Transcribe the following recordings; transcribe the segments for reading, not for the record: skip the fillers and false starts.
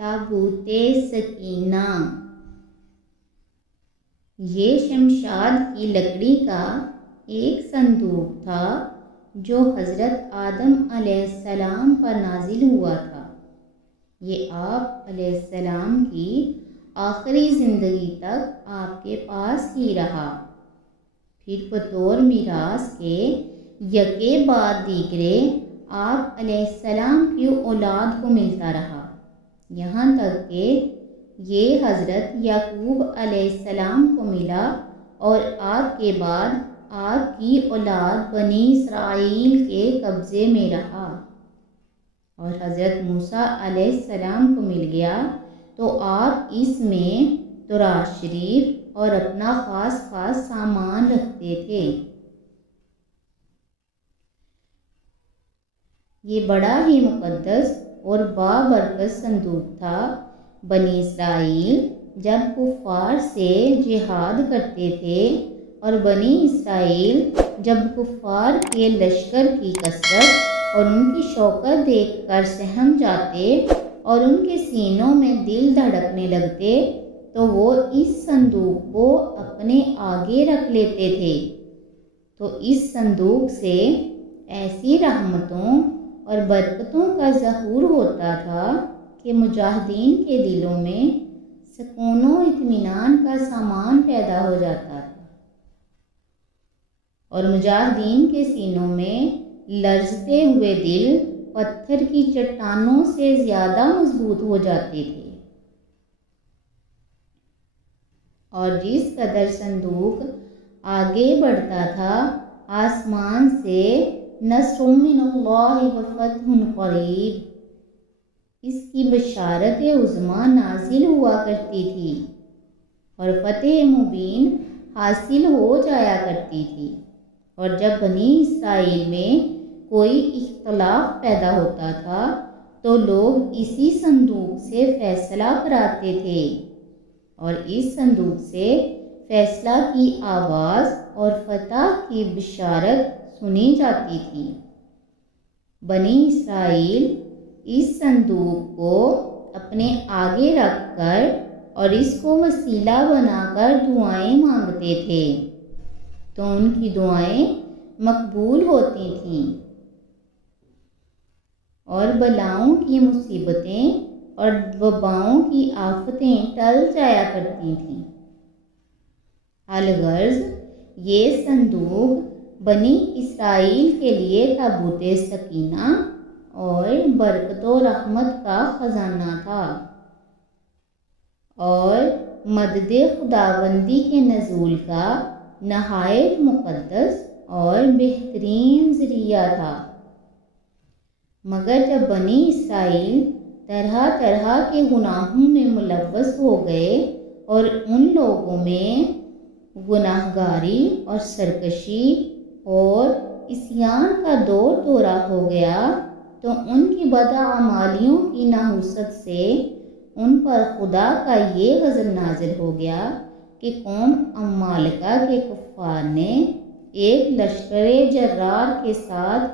تابوت سکینہ، یہ شمشاد کی لکڑی کا ایک صندوق تھا جو حضرت آدم علیہ السلام پر نازل ہوا تھا۔ یہ آپ علیہ السلام کی آخری زندگی تک آپ کے پاس ہی رہا، پھر بطور میراث کے یکے بعد دیگرے آپ علیہ السلام کی اولاد کو ملتا رہا، یہاں تک کہ یہ حضرت یعقوب علیہ السلام کو ملا اور آپ کے بعد آپ کی اولاد بنی اسرائیل کے قبضے میں رہا، اور حضرت موسیٰ علیہ السلام کو مل گیا تو آپ اس میں تورات شریف اور اپنا خاص سامان رکھتے تھے۔ یہ بڑا ہی مقدس اور بابرکت صندوق تھا۔ بنی اسرائیل جب کفار سے جہاد کرتے تھے اور بنی اسرائیل جب کفار کے لشکر کی کثرت اور ان کی شوکت دیکھ کر سہم جاتے اور ان کے سینوں میں دل دھڑکنے لگتے تو وہ اس صندوق کو اپنے آگے رکھ لیتے تھے، تو اس صندوق سے ایسی رحمتوں اور برکتوں کا ظہور ہوتا تھا کہ مجاہدین کے دلوں میں سکون و اطمینان کا سامان پیدا ہو جاتا تھا، اور مجاہدین کے سینوں میں لرزتے ہوئے دل پتھر کی چٹانوں سے زیادہ مضبوط ہو جاتے تھے۔ اور جس قدر صندوق آگے بڑھتا تھا، آسمان سے نصر من اللہ و فتح قریب، اس کی بشارت عظمیٰ نازل ہوا کرتی تھی اور فتح مبین حاصل ہو جایا کرتی تھی۔ اور جب بنی اسرائیل میں کوئی اختلاف پیدا ہوتا تھا تو لوگ اسی صندوق سے فیصلہ کراتے تھے، اور اس صندوق سے فیصلہ کی آواز اور فتح کی بشارت سنی جاتی تھی۔ بنی اسرائیل اس صندوق کو اپنے آگے رکھ کر اور اس کو وسیلہ بنا کر دعائیں مانگتے تھے تو ان کی دعائیں مقبول ہوتی تھیں، اور بلاؤں کی مصیبتیں اور وباؤں کی آفتیں ٹل جایا کرتی تھیں۔ الغرض یہ صندوق بنی اسرائیل کے لیے تابوت سکینہ اور برکت و رحمت کا خزانہ تھا، اور مدد خداوندی کے نزول کا نہایت مقدس اور بہترین ذریعہ تھا۔ مگر جب بنی اسرائیل طرح طرح کے گناہوں میں ملوث ہو گئے اور ان لوگوں میں گناہگاری اور سرکشی اور عصیان کا دور دورہ ہو گیا تو ان کی بداعمالیوں کی نحوست سے ان پر خدا کا یہ غضب نازل ہو گیا کہ قوم عمالقہ کے کفار نے ایک لشکر جرار کے ساتھ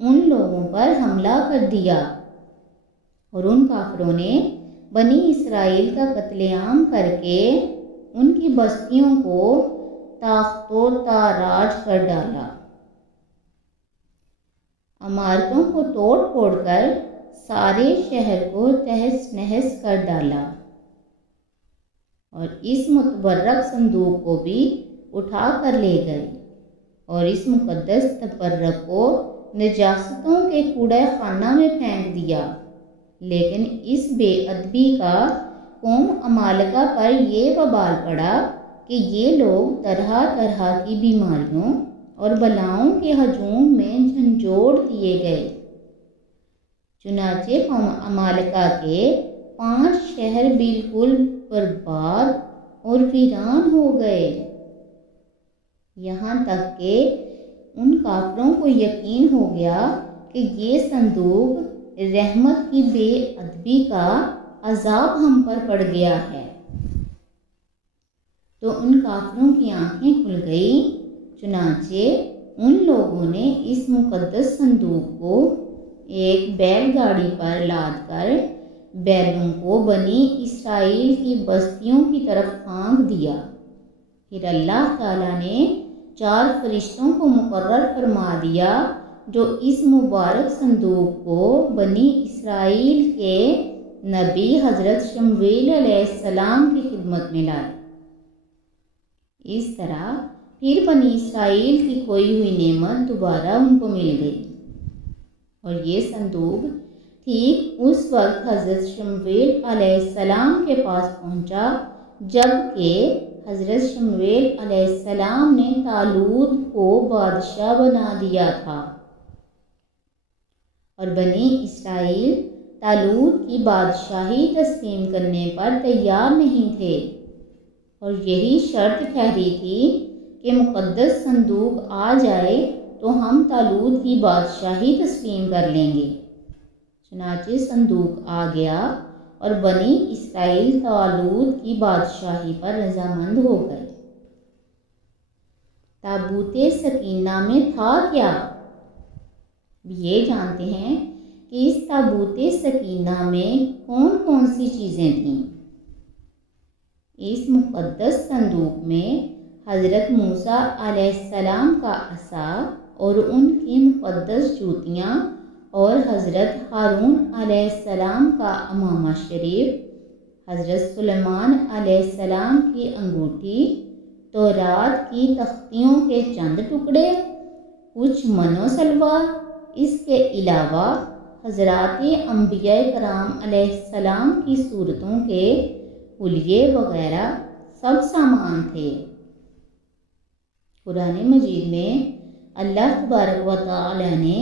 ان لوگوں پر حملہ کر دیا، اور ان کافروں نے بنی اسرائیل کا قتل عام کر کے ان کی بستیوں کو تاخت و تاراج کر ڈالا، عمارتوں کو توڑ پھوڑ کر سارے شہر کو تہس نہس کر ڈالا، اور اس متبرک صندوق کو بھی اٹھا کر لے گئے، اور اس مقدس تبرک کو نجاستوں کے کوڑے خانہ میں پھینک دیا۔ لیکن اس بے ادبی کا قوم عمالقہ پر یہ وبال پڑا کہ یہ لوگ طرح طرح کی بیماریوں اور بلاؤں کے ہجوم میں جھنجھوڑ دیے گئے۔ چنانچہ قوم عمالقہ کے 5 شہر بالکل برباد اور ویران ہو گئے، یہاں تک کہ ان کافروں کو یقین ہو گیا کہ یہ صندوق رحمت کی بے ادبی کا عذاب ہم پر پڑ گیا ہے۔ تو ان کافروں کی آنکھیں کھل گئیں، چنانچہ ان لوگوں نے اس مقدس صندوق کو ایک بیل گاڑی پر لاد کر بیلوں کو بنی اسرائیل کی بستیوں کی طرف پھانک دیا۔ پھر اللہ تعالیٰ نے 4 فرشتوں کو مقرر فرما دیا جو اس مبارک صندوق کو بنی اسرائیل کے نبی حضرت شمویل علیہ السلام کی خدمت میں لائے۔ اس طرح پھر بنی اسرائیل کی کھوئی ہوئی نعمت دوبارہ ان کو مل گئی، اور یہ صندوق ٹھیک اس وقت حضرت شمویل علیہ السلام کے پاس پہنچا جب کہ حضرت شمویل علیہ السلام نے طالوت کو بادشاہ بنا دیا تھا، اور بنی اسرائیل طالوت کی بادشاہی تسلیم کرنے پر تیار نہیں تھے، اور یہی شرط ٹھہری تھی کہ مقدس صندوق آ جائے تو ہم طالوت کی بادشاہی تسلیم کر لیں گے۔ چنانچہ صندوق آ گیا اور بنی اسرائیل طالوت کی بادشاہی پر رضامند ہو گئے۔ تابوت سکینہ میں تھا کیا؟ یہ جانتے ہیں کہ اس تابوت سکینہ میں کون کون سی چیزیں تھیں۔ اس مقدس صندوق میں حضرت موسیٰ علیہ السلام کا عصا اور ان کی مقدس جوتیاں، اور حضرت ہارون علیہ السلام کا امامہ شریف، حضرت سلیمان علیہ السلام کی انگوٹھی، تورات کی تختیوں کے چند ٹکڑے، کچھ من و سلوا، اس کے علاوہ حضرات انبیاء کرام علیہ السلام کی صورتوں کے حلیے وغیرہ سب سامان تھے۔ قرآن مجید میں اللہ تبارک و تعالی نے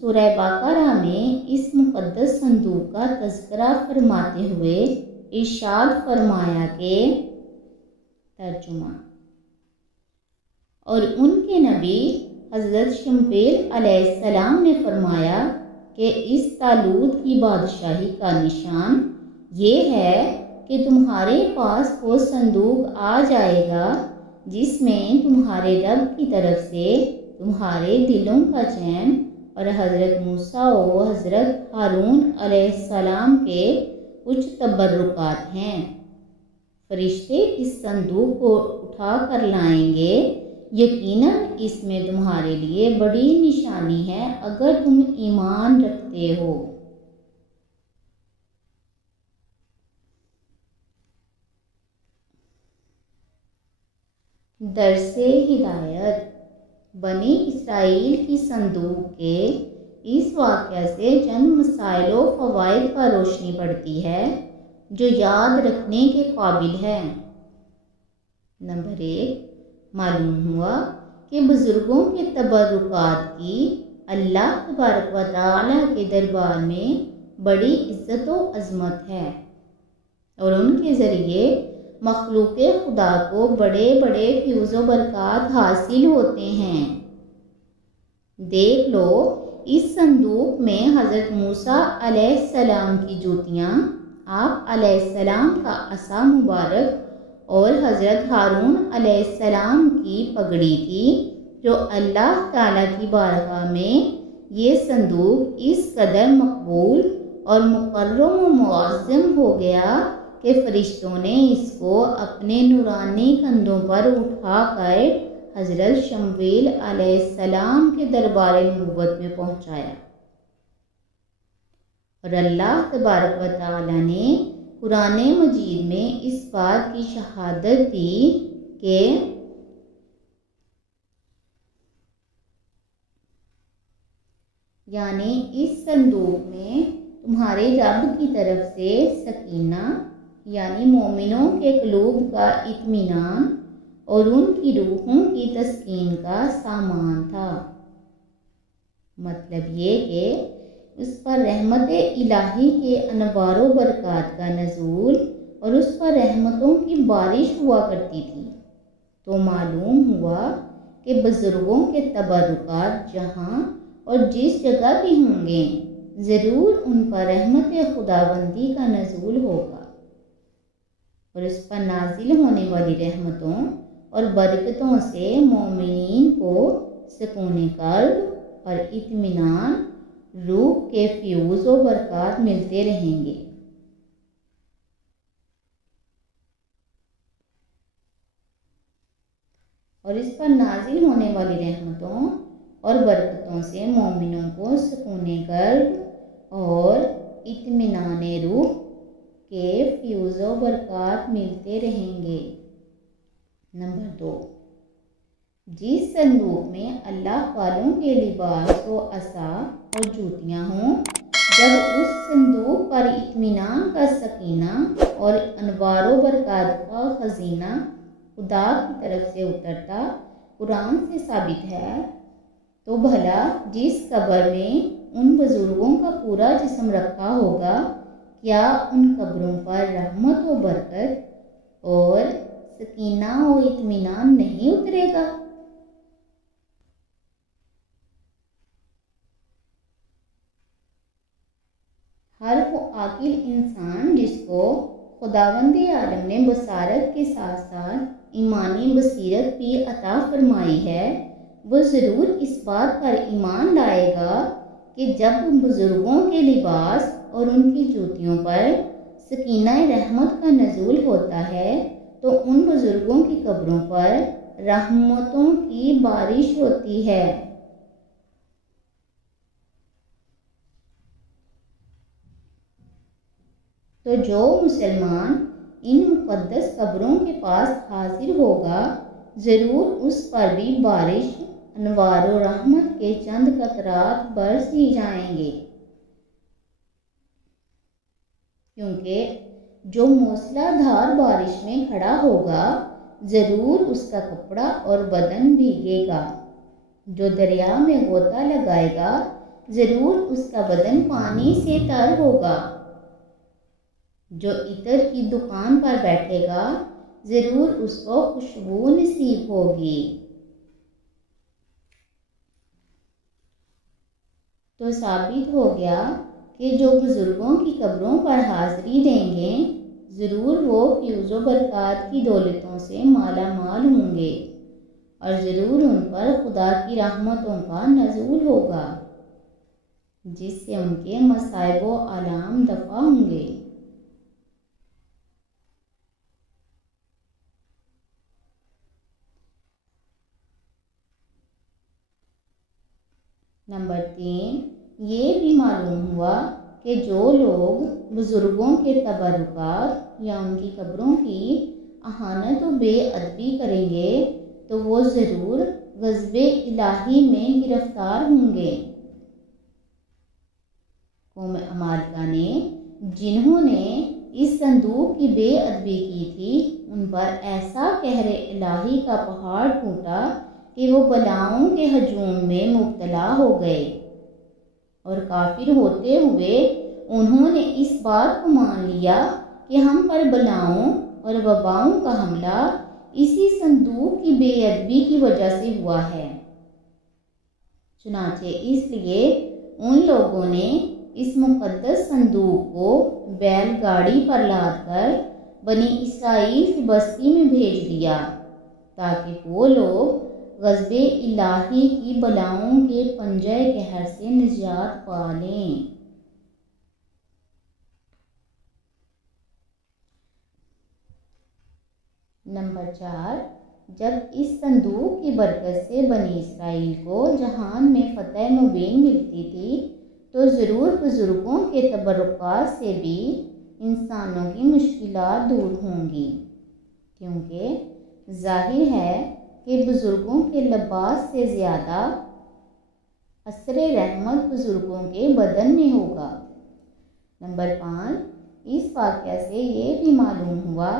سورہ بقرہ میں اس مقدس صندوق کا تذکرہ فرماتے ہوئے ارشاد فرمایا کہ ترجمہ، اور ان کے نبی حضرت شمویل علیہ السلام نے فرمایا کہ اس طالوت کی بادشاہی کا نشان یہ ہے کہ تمہارے پاس وہ صندوق آ جائے گا جس میں تمہارے رب کی طرف سے تمہارے دلوں کا چین اور حضرت موسیٰ و حضرت ہارون علیہ السلام کے کچھ تبرکات ہیں۔ فرشتے اس صندوق کو اٹھا کر لائیں گے، یقیناً اس میں تمہارے لیے بڑی نشانی ہے اگر تم ایمان رکھتے ہو۔ درس ہدایت۔ بنی اسرائیل کی صندوق کے اس واقعہ سے چند مسائل و فوائد پر روشنی پڑتی ہے جو یاد رکھنے کے قابل ہے۔ نمبر 1، معلوم ہوا کہ بزرگوں کے تبرکات کی اللہ تبارک و تعالی کے دربار میں بڑی عزت و عظمت ہے، اور ان کے ذریعے مخلوق خدا کو بڑے بڑے فیوز و برکات حاصل ہوتے ہیں۔ دیکھ لو، اس صندوق میں حضرت موسیٰ علیہ السلام کی جوتیاں، آپ علیہ السلام کا عصا مبارک اور حضرت ہارون علیہ السلام کی پگڑی تھی، جو اللہ تعالیٰ کی بارگاہ میں یہ صندوق اس قدر مقبول اور مکرم و معظم ہو گیا کہ فرشتوں نے اس کو اپنے نورانی کندھوں پر اٹھا کر حضرت شمویل علیہ السلام کے دربار نبوت میں پہنچایا، اور اللہ تبارک و تعالی نے قرآن مجید میں اس بات کی شہادت دی کہ یعنی اس صندوق میں تمہارے رب کی طرف سے سکینہ یعنی مومنوں کے قلوب کا اطمینان اور ان کی روحوں کی تسکین کا سامان تھا۔ مطلب یہ کہ اس پر رحمت الہی کے انوار و برکات کا نزول اور اس پر رحمتوں کی بارش ہوا کرتی تھی، تو معلوم ہوا کہ بزرگوں کے تبرکات جہاں اور جس جگہ بھی ہوں گے، ضرور ان پر رحمت خداوندی کا نزول ہوگا، اور اس پر نازل ہونے والی رحمتوں اور برکتوں سے مومنین کو سکون قلب اور اطمینان روح کے فیوز و برکات ملتے رہیں گے۔ اور اس پر نازل ہونے والی رحمتوں اور برکتوں سے مومنوں کو سکون قلب اور اطمینان روح کے فیوز و برکات ملتے رہیں گے۔ نمبر 2، جس صندوق میں اللہ والوں کے لباس و عصا اور جوتیاں ہوں، جب اس صندوق پر اطمینان کا سکینہ اور انوار و برکات کا خزینہ خدا کی طرف سے اترتا قرآن سے ثابت ہے، تو بھلا جس قبر میں ان بزرگوں کا پورا جسم رکھا ہوگا، کیا ان قبروں پر رحمت و برکت اور سکینہ و اطمینان نہیں اترے گا؟ ہر وہ عاقل انسان جس کو خداوند عالم نے بصارت کے ساتھ ساتھ ایمانی بصیرت بھی عطا فرمائی ہے، وہ ضرور اس بات پر ایمان لائے گا کہ جب بزرگوں کے لباس اور ان کی جوتیوں پر سکینہ رحمت کا نزول ہوتا ہے تو ان بزرگوں کی قبروں پر رحمتوں کی بارش ہوتی ہے۔ تو جو مسلمان ان مقدس قبروں کے پاس حاضر ہوگا، ضرور اس پر بھی بارش انوار و رحمت کے چند قطرات برس ہی جائیں گے، کیونکہ جو موسلا دھار بارش میں کھڑا ہوگا ضرور اس کا کپڑا اور بدن بھیگے گا، جو دریا میں غوطہ لگائے گا ضرور اس کا بدن پانی سے تر ہوگا، جو عطر کی دکان پر بیٹھے گا ضرور اس کو خوشبو نصیب ہوگی۔ تو ثابت ہو گیا کہ جو بزرگوں کی قبروں پر حاضری دیں گے ضرور وہ فیوز و برکات کی دولتوں سے مالا مال ہوں گے، اور ضرور ان پر خدا کی رحمتوں کا نزول ہوگا، جس سے ان کے مصائب و آلام دفع ہوں گے۔ نمبر 3، یہ بھی معلوم ہوا کہ جو لوگ بزرگوں کے تبرکات یا ان کی قبروں کی اہانت و بے ادبی کریں گے تو وہ ضرور غضب الہی میں گرفتار ہوں گے۔ قوم عمالقہ نے جنہوں نے اس صندوق کی بے ادبی کی تھی، ان پر ایسا قہر الہی کا پہاڑ ٹوٹا کہ وہ بلاؤں کے ہجوم میں مبتلا ہو گئے، اور کافر ہوتے ہوئے انہوں نے اس بات کو مان لیا کہ ہم پر بلاؤں اور وباؤں کا حملہ اسی صندوق کی بے ادبی کی وجہ سے ہوا ہے۔ چنانچہ اس لیے ان لوگوں نے اس مقدس صندوق کو بیل گاڑی پر لاد کر بنی اسرائیل کی بستی میں بھیج دیا، تاکہ وہ لوگ غضب الہی کی بلاؤں کے پنجہ قہر سے نجات پا لیں۔ نمبر 4، جب اس صندوق کی برکت سے بنی اسرائیل کو جہان میں فتح مبین ملتی تھی تو ضرور بزرگوں کے تبرکات سے بھی انسانوں کی مشکلات دور ہوں گی، کیونکہ ظاہر ہے کہ بزرگوں کے لباس سے زیادہ اثر رحمت بزرگوں کے بدن میں ہوگا۔ نمبر 5، اس واقعہ سے یہ بھی معلوم ہوا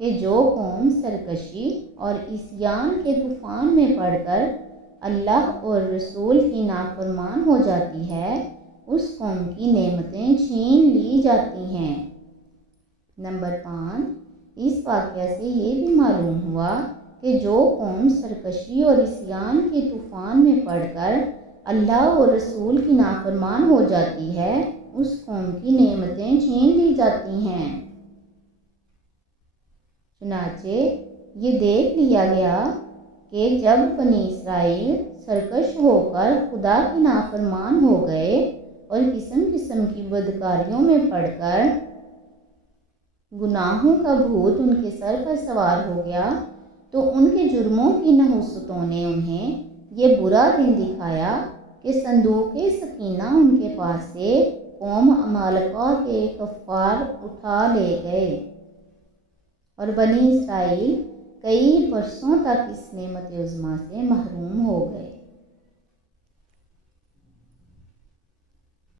کہ جو قوم سرکشی اور عصیان کے طوفان میں پڑ کر اللہ اور رسول کی نافرمان ہو جاتی ہے، اس قوم کی نعمتیں چھین لی جاتی ہیں۔ نمبر 5، اس واقعہ سے یہ بھی معلوم ہوا کہ جو قوم سرکشی اور عصیان کے طوفان میں پڑ کر اللہ اور رسول کی نافرمان ہو جاتی ہے، اس قوم کی نعمتیں چھین لی جاتی ہیں۔ چنانچہ یہ دیکھ لیا گیا کہ جب بنی اسرائیل سرکش ہو کر خدا کے نافرمان ہو گئے اور قسم قسم کی بدکاریوں میں پڑ کر گناہوں کا بھوت ان کے سر پر سوار ہو گیا، تو ان کے جرموں کی نحوستوں نے انہیں یہ برا دن دکھایا کہ صندوق سکینہ ان کے پاس سے قوم عمالقہ کے کفار اٹھا لے گئے، اور بنی اسرائیل کئی برسوں تک اس نعمت عظمیٰ سے محروم ہو گئے۔